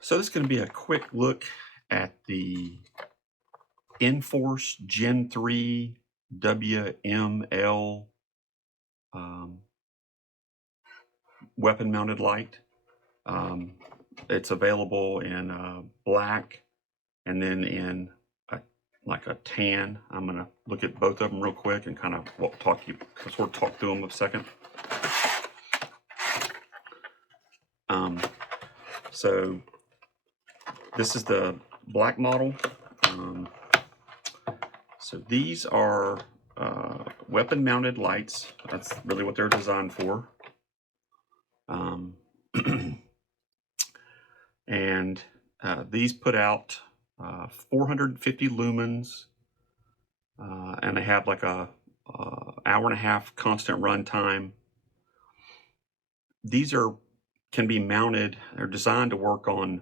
So this is going to be a quick look at the Inforce Gen 3 WML weapon mounted light. It's available in black and then in like a tan. I'm going to look at both of them real quick and kind of talk through them a second. So this is the black model. So these are weapon mounted lights. That's really what they're designed for. And these put out 450 lumens, and they have like a hour and a half constant run time. These can be mounted. They're designed to work on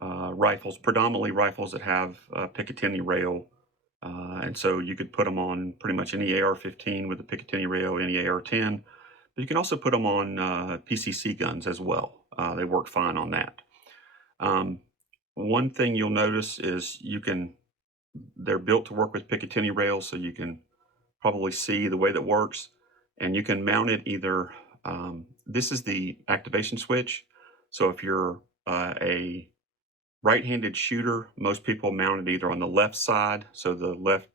rifles, predominantly rifles that have a Picatinny rail. And so you could put them on pretty much any AR-15 with a Picatinny rail, any AR-10. But you can also put them on PCC guns as well. They work fine on that. One thing you'll notice is they're built to work with Picatinny rails, so you can probably see the way that works. And you can mount it either, this is the activation switch. So if you're a right-handed shooter, most people mount it either on the left side, so the left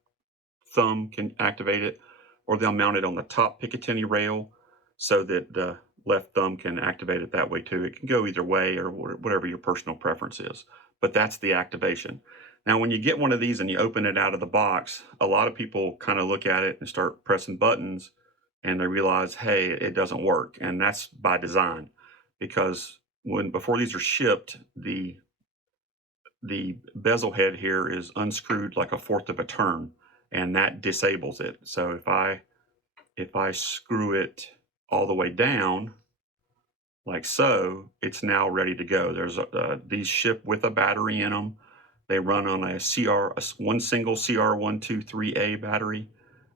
thumb can activate it, or they'll mount it on the top Picatinny rail so that the left thumb can activate it that way too. It can go either way or whatever your personal preference is, but that's the activation. Now, when you get one of these and you open it out of the box, a lot of people kind of look at it and start pressing buttons and they realize, hey, it doesn't work. And that's by design, because before these are shipped, the bezel head here is unscrewed like a fourth of a turn, and that disables it. So if I screw it all the way down like so, it's now ready to go. There's these ship with a battery in them. They run on one single CR123A battery,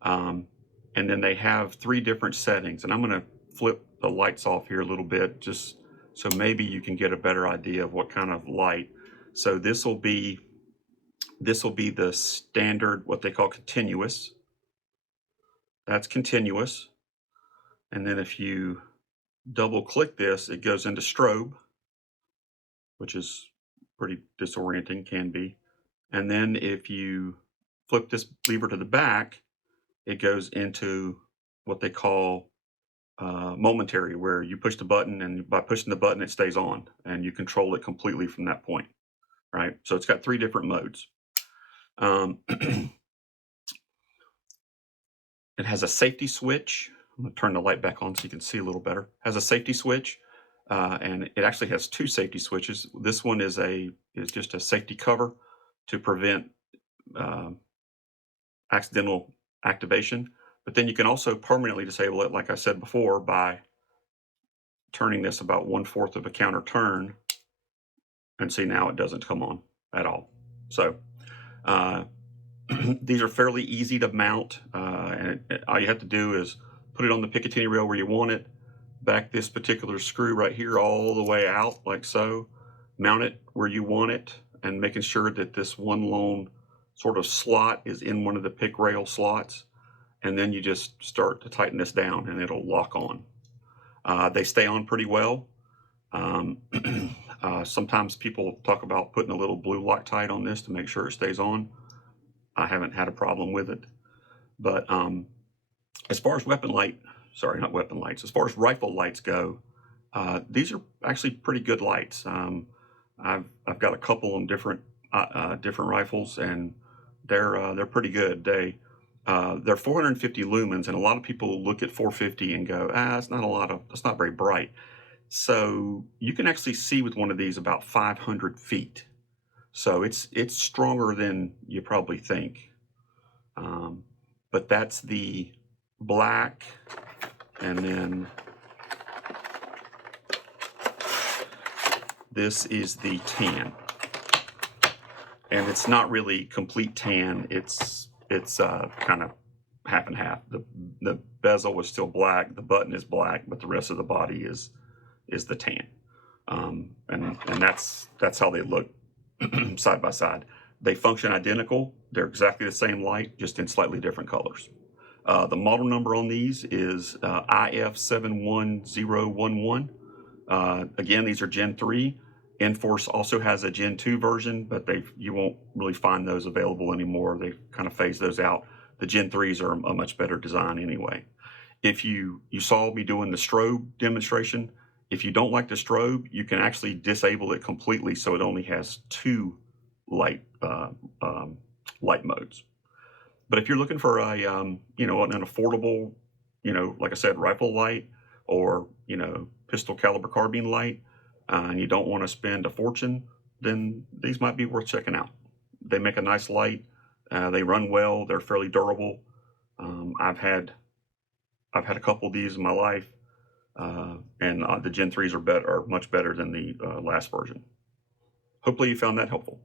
and then they have 3 different settings. And I'm going to flip the lights off here a little bit, just so maybe you can get a better idea of what kind of light. So this will be the standard, what they call continuous. That's continuous. And then if you double click this, it goes into strobe, which is pretty disorienting, can be. And then if you flip this lever to the back, it goes into what they call momentary, where you push the button, and by pushing the button, it stays on, and you control it completely from that point, right? So it's got 3 different modes. It has a safety switch. I'm going to turn the light back on so you can see a little better. It has a safety switch, and it actually has 2 safety switches. This one is just a safety cover to prevent accidental activation. But then you can also permanently disable it, like I said before, by turning this about 1/4 of a counter turn, and see, now it doesn't come on at all. So these are fairly easy to mount, and all you have to do is put it on the Picatinny rail where you want it, back this particular screw right here all the way out like so, mount it where you want it, and making sure that this one lone sort of slot is in one of the pick rail slots, and then you just start to tighten this down and it'll lock on. They stay on pretty well. Sometimes people talk about putting a little blue Loctite on this to make sure it stays on. I haven't had a problem with it. But as far as as far as rifle lights go, these are actually pretty good lights. I've got a couple on different rifles, and they're pretty good. They're 450 lumens, and a lot of people look at 450 and go, it's not very bright. So you can actually see with one of these about 500 feet. So it's stronger than you probably think. But that's the black, and then this is the tan. And it's not really complete tan. It's kind of half and half. The bezel is still black, the button is black, but the rest of the body is the tan. And that's how they look side by side. They function identical. They're exactly the same light, just in slightly different colors. The model number on these is IF71011. Again, these are Gen 3. Inforce also has a Gen 2 version, but you won't really find those available anymore. They've kind of phased those out. The Gen 3s are a much better design anyway. If you saw me doing the strobe demonstration, if you don't like the strobe, you can actually disable it completely so it only has 2 light modes. But if you're looking for a an affordable, like I said, rifle light, or pistol caliber carbine light, and you don't want to spend a fortune, then these might be worth checking out. They make a nice light. They run well. They're fairly durable. I've had a couple of these in my life, and the Gen 3s are much better than the last version. Hopefully you found that helpful.